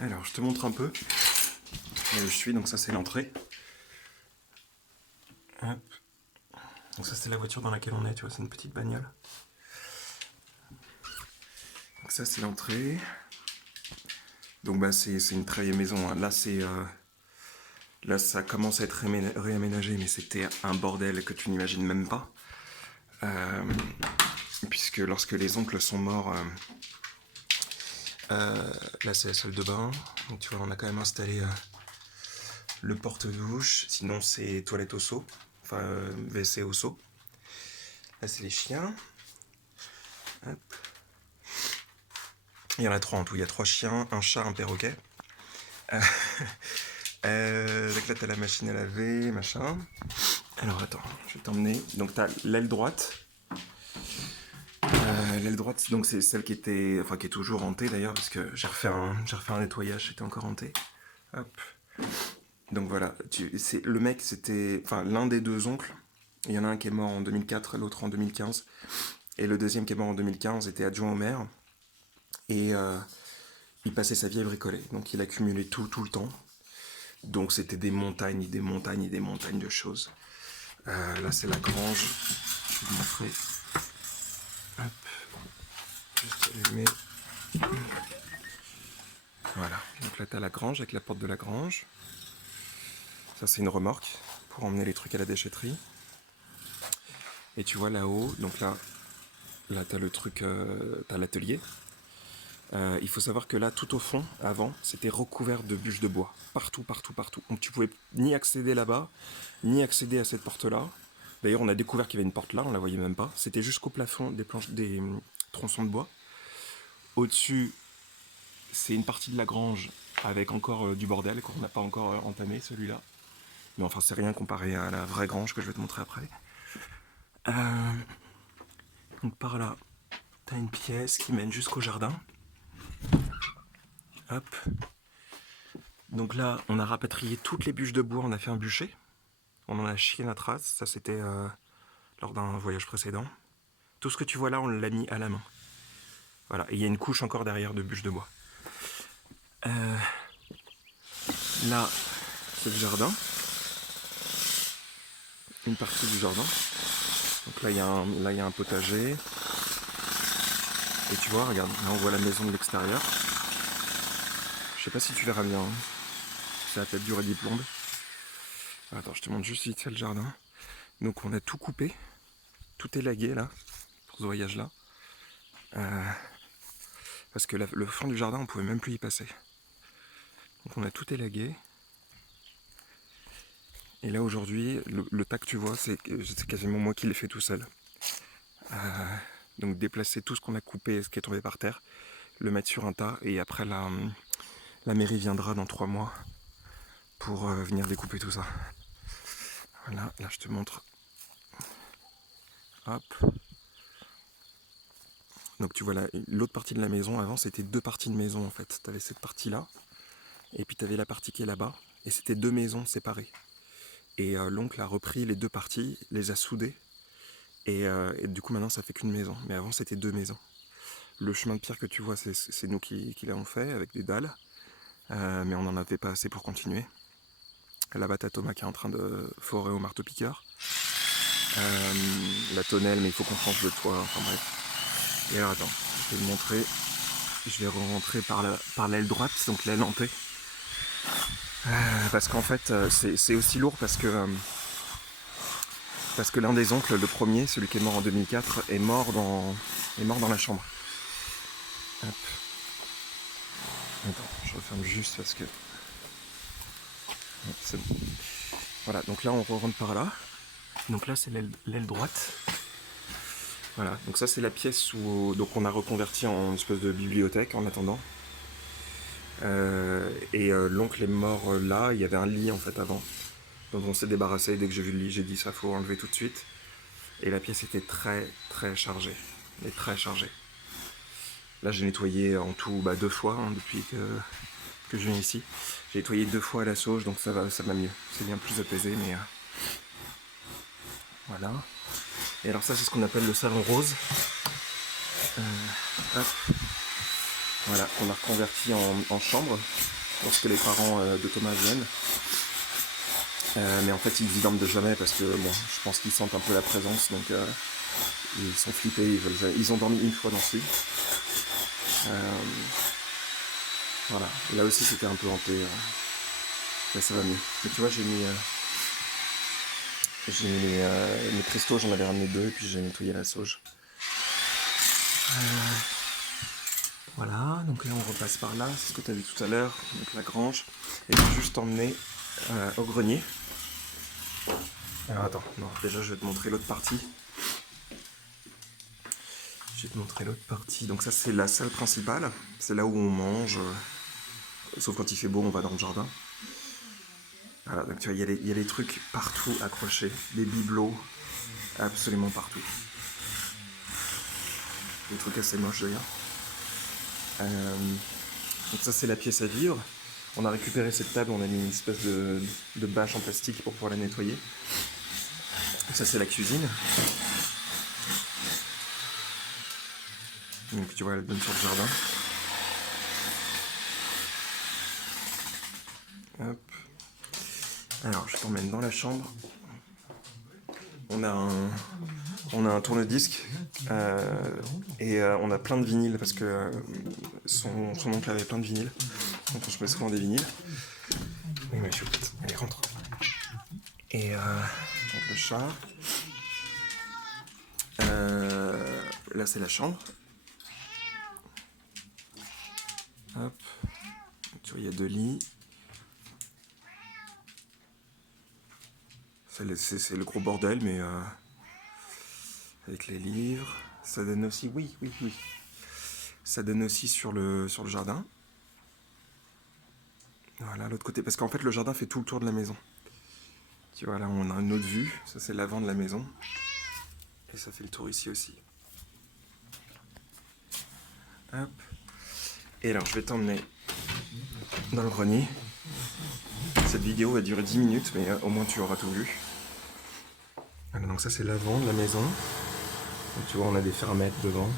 Alors, je te montre un peu là où je suis. Donc ça, c'est l'entrée. Hop. Donc ça, c'est la voiture dans laquelle on est, tu vois, c'est une petite bagnole. Donc ça, c'est l'entrée. Donc bah, c'est une très vieille maison, hein. Là, ça commence à être réaménagé, mais c'était un bordel que tu n'imagines même pas. Euh, Puisque lorsque les oncles sont morts, là, c'est la salle de bain. Donc tu vois, on a quand même installé le porte-douche. Sinon, c'est toilette au seau. Enfin, WC au seau. Là, c'est les chiens. Hop. Il y en a trois en tout. Il y a trois chiens, un chat, un perroquet. Euh, donc là, t'as la machine à laver, machin. Alors attends, je vais t'emmener. Donc t'as l'aile droite. L'aile droite, donc c'est celle qui était, enfin qui est toujours hantée d'ailleurs, parce que j'ai refait un nettoyage, c'était encore hanté. Hop. Donc voilà, le mec, c'était, enfin l'un des deux oncles. Il y en a un qui est mort en 2004, l'autre en 2015. Et le deuxième qui est mort en 2015 était adjoint au maire. Et il passait sa vie à bricoler. Donc il accumulait tout le temps. Donc c'était des montagnes, des montagnes, des montagnes de choses. Là c'est la grange. Je vais vous montrer. Hop. Juste allumer. Voilà. Donc là t'as la grange avec la porte de la grange. Ça c'est une remorque pour emmener les trucs à la déchetterie. Et tu vois là-haut, donc là t'as le truc, t'as l'atelier. Il faut savoir que là, tout au fond, avant, c'était recouvert de bûches de bois. Partout, partout, partout. Donc tu pouvais ni accéder là-bas, ni accéder à cette porte-là. D'ailleurs, on a découvert qu'il y avait une porte là, on la voyait même pas. C'était jusqu'au plafond des tronçons de bois. Au-dessus, c'est une partie de la grange avec encore du bordel qu'on n'a pas encore entamé, celui-là. Mais enfin, c'est rien comparé à la vraie grange que je vais te montrer après. Donc par là, t'as une pièce qui mène jusqu'au jardin. Hop. Donc là, on a rapatrié toutes les bûches de bois, on a fait un bûcher. On en a chié la trace, ça c'était lors d'un voyage précédent. Tout ce que tu vois là, on l'a mis à la main. Voilà, et il y a une couche encore derrière de bûches de bois. Là, c'est le jardin. Une partie du jardin. Donc là, il y a un potager. Et tu vois, regarde, là on voit la maison de l'extérieur. Je sais pas si tu verras bien, hein. C'est la tête du Rediplombe. Attends, je te montre juste vite fait le jardin. Donc on a tout coupé. Tout est lagué là, pour ce voyage-là. Parce que le fond du jardin, on pouvait même plus y passer. Donc on a tout élagué. Et là aujourd'hui, le tas que tu vois, c'est quasiment moi qui l'ai fait tout seul. Donc déplacer tout ce qu'on a coupé, ce qui est tombé par terre, le mettre sur un tas, et après la mairie viendra dans 3 mois pour venir découper tout ça. Voilà, là je te montre. Hop. Donc tu vois l'autre partie de la maison, avant c'était deux parties de maison en fait. Tu avais cette partie là, et puis tu avais la partie qui est là-bas, et c'était deux maisons séparées. Et l'oncle a repris les deux parties, les a soudées, et du coup maintenant ça fait qu'une maison. Mais avant c'était deux maisons. Le chemin de pierre que tu vois, c'est nous qui l'avons fait avec des dalles, mais on n'en avait pas assez pour continuer. Là-bas t'as Thomas qui est en train de forer au marteau-piqueur. La tonnelle, mais il faut qu'on change le toit, enfin bref. Et alors attends, je vais te montrer. Je vais rentrer par l'aile droite, donc l'aile hantée. Parce qu'en fait, c'est aussi lourd parce que l'un des oncles, le premier, celui qui est mort en 2004, est mort dans la chambre. Hop. Attends, je referme juste parce que... c'est bon. Voilà, donc là on rentre par là. Donc là c'est l'aile droite. Voilà, donc ça c'est la pièce où donc on a reconverti en espèce de bibliothèque en attendant. L'oncle est mort là, il y avait un lit en fait avant. Donc on s'est débarrassé, dès que j'ai vu le lit, j'ai dit ça faut enlever tout de suite. Et la pièce était très très chargée. Elle est très chargée. Là j'ai nettoyé en tout 2 fois hein, depuis que je viens ici. J'ai nettoyé 2 fois à la sauge, donc ça va mieux. C'est bien plus apaisé, mais voilà. Et alors ça c'est ce qu'on appelle le salon rose. Hop. Voilà, on a reconverti en chambre lorsque les parents de Thomas viennent. Mais en fait, ils y dorment de jamais parce que bon, je pense qu'ils sentent un peu la présence, donc ils sont flippés. Ils ont dormi une fois dans celui. Voilà, là aussi c'était un peu hanté. Mais ça va mieux. Mais tu vois, j'ai mis mes cristaux, j'en avais ramené 2 et puis j'ai nettoyé la sauge. Voilà, donc là on repasse par là, c'est ce que tu as vu tout à l'heure, donc la grange. Et puis juste emmener au grenier. Alors attends, non, déjà je vais te montrer l'autre partie. Je vais te montrer l'autre partie. Donc ça c'est la salle principale, c'est là où on mange. Sauf quand il fait beau, on va dans le jardin. Voilà, donc tu vois, il y a des trucs partout accrochés, des bibelots, absolument partout. Des trucs assez moches d'ailleurs. Donc ça c'est la pièce à vivre. On a récupéré cette table, on a mis une espèce de bâche en plastique pour pouvoir la nettoyer. Ça c'est la cuisine. Donc tu vois, elle donne sur le jardin. Hop. Alors je t'emmène dans la chambre. On a un tourne-disque et on a plein de vinyles parce que son oncle avait plein de vinyles. Donc on se met souvent des vinyles. Oui, mais chouette. Allez, rentre. Et donc le chat. Là, c'est la chambre. Hop. Tu vois, il y a 2 lits. C'est le gros bordel, mais avec les livres. Ça donne aussi, oui. Ça donne aussi sur le jardin. Voilà, l'autre côté. Parce qu'en fait, le jardin fait tout le tour de la maison. Tu vois, là, on a une autre vue. Ça, c'est l'avant de la maison. Et ça fait le tour ici aussi. Hop. Et alors, je vais t'emmener dans le grenier. Cette vidéo va durer 10 minutes, mais au moins tu auras tout vu. Alors, donc ça, c'est l'avant de la maison. Donc, tu vois, on a des fermettes devant.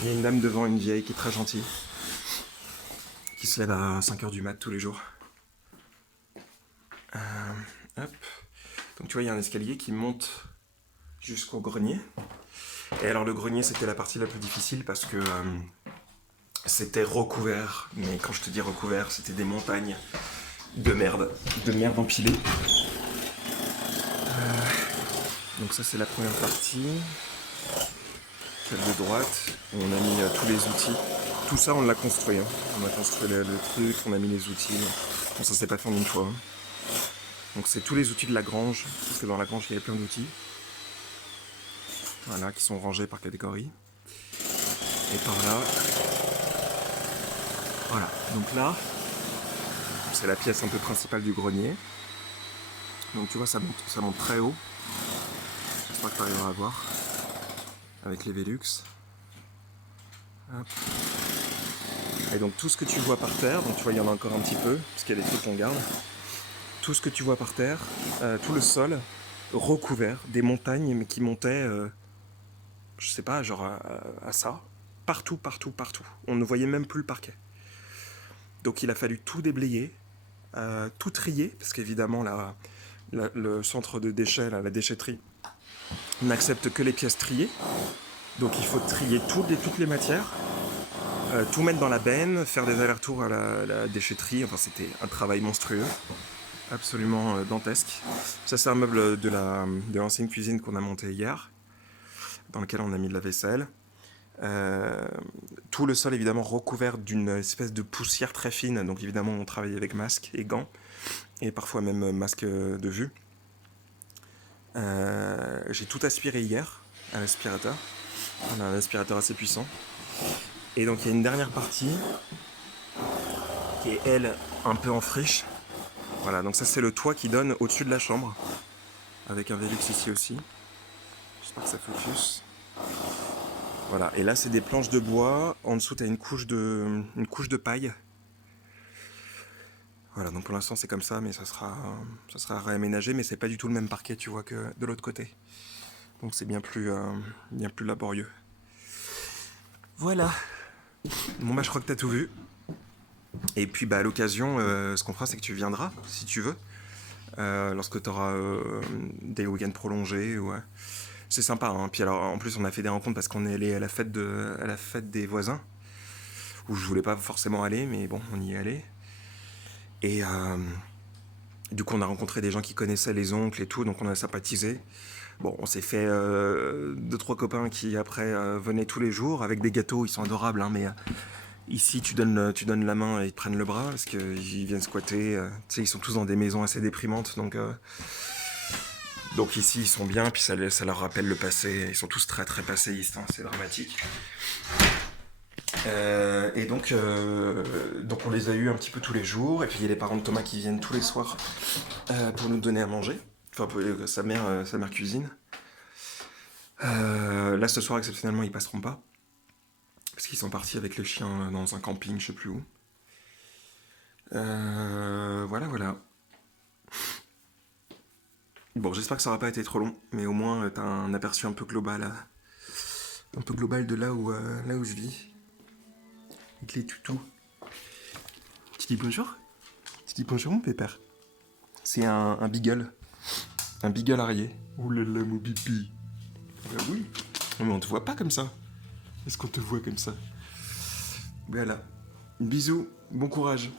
Il y a une dame devant, une vieille qui est très gentille, qui se lève à 5h du mat tous les jours. Hop. Donc tu vois, il y a un escalier qui monte jusqu'au grenier. Et alors le grenier, c'était la partie la plus difficile parce que c'était recouvert. Mais quand je te dis recouvert, c'était des montagnes de merde empilée. Donc ça, c'est la première partie. Celle de droite, on a mis tous les outils. Tout ça, on l'a construit. Hein. On a construit le truc, on a mis les outils. Bon, ça s'est pas fait en une fois. Hein. Donc c'est tous les outils de la grange, parce que dans la grange, il y avait plein d'outils. Voilà, qui sont rangés par catégorie. Et par là. Voilà. Donc là, c'est la pièce un peu principale du grenier. Donc tu vois, ça monte très haut. J'espère que tu arriveras à voir. Avec les Velux. Hop. Et donc tout ce que tu vois par terre, donc tu vois, il y en a encore un petit peu, parce qu'il y a des trucs qu'on garde. Tout ce que tu vois par terre, tout le sol, recouvert, des montagnes, mais qui montaient, je sais pas, genre à ça. Partout. On ne voyait même plus le parquet. Donc il a fallu tout déblayer, tout trier, parce qu'évidemment le centre de déchets, la déchetterie, n'accepte que les pièces triées. Donc il faut trier toutes les matières, tout mettre dans la benne, faire des allers-retours à la déchetterie. Enfin, c'était un travail monstrueux, absolument dantesque. Ça, c'est un meuble de l'ancienne cuisine qu'on a monté hier, dans lequel on a mis de la vaisselle. Tout le sol évidemment recouvert d'une espèce de poussière très fine, donc évidemment on travaille avec masque et gants, et parfois même masque de vue. J'ai tout aspiré hier à l'aspirateur. On a un aspirateur assez puissant. Et donc il y a une dernière partie qui est elle un peu en friche. Voilà, donc ça c'est le toit qui donne au-dessus de la chambre, avec un Velux ici aussi. J'espère que ça focus. Voilà, et là c'est des planches de bois, en dessous t'as une couche de paille. Voilà, donc pour l'instant c'est comme ça, mais ça sera réaménagé, mais c'est pas du tout le même parquet, tu vois, que de l'autre côté. Donc c'est bien plus laborieux. Voilà. Bon bah je crois que t'as tout vu. Et puis bah à l'occasion, ce qu'on fera c'est que tu viendras, si tu veux, lorsque tu auras des week-ends prolongés. Ouais. C'est sympa, hein. Puis alors en plus on a fait des rencontres parce qu'on est allé à la fête des voisins, où je voulais pas forcément aller, mais bon, on y est allé. Et du coup on a rencontré des gens qui connaissaient les oncles et tout, donc on a sympathisé. Bon, on s'est fait deux, trois copains qui après venaient tous les jours avec des gâteaux, ils sont adorables, hein, mais ici tu donnes la main et ils te prennent le bras parce qu'ils viennent squatter. Tu sais, ils sont tous dans des maisons assez déprimantes, donc ici ils sont bien, puis ça leur rappelle le passé. Ils sont tous très très passéistes, hein, c'est dramatique. Donc on les a eus un petit peu tous les jours, et puis il y a les parents de Thomas qui viennent tous les soirs pour nous donner à manger. Enfin, sa mère cuisine. Là, ce soir, exceptionnellement, ils passeront pas. Parce qu'ils sont partis avec le chien dans un camping, je sais plus où. Voilà, voilà. Bon, j'espère que ça aura pas été trop long, mais au moins t'as un aperçu un peu global de là où je vis. Avec les toutous. Tu dis bonjour? Tu dis bonjour, mon pépère? C'est un beagle. Un beagle arié. Ouh là là, mon bibi. Bah oui. Non, mais on te voit pas comme ça. Est-ce qu'on te voit comme ça? Voilà. Bisous, bon courage.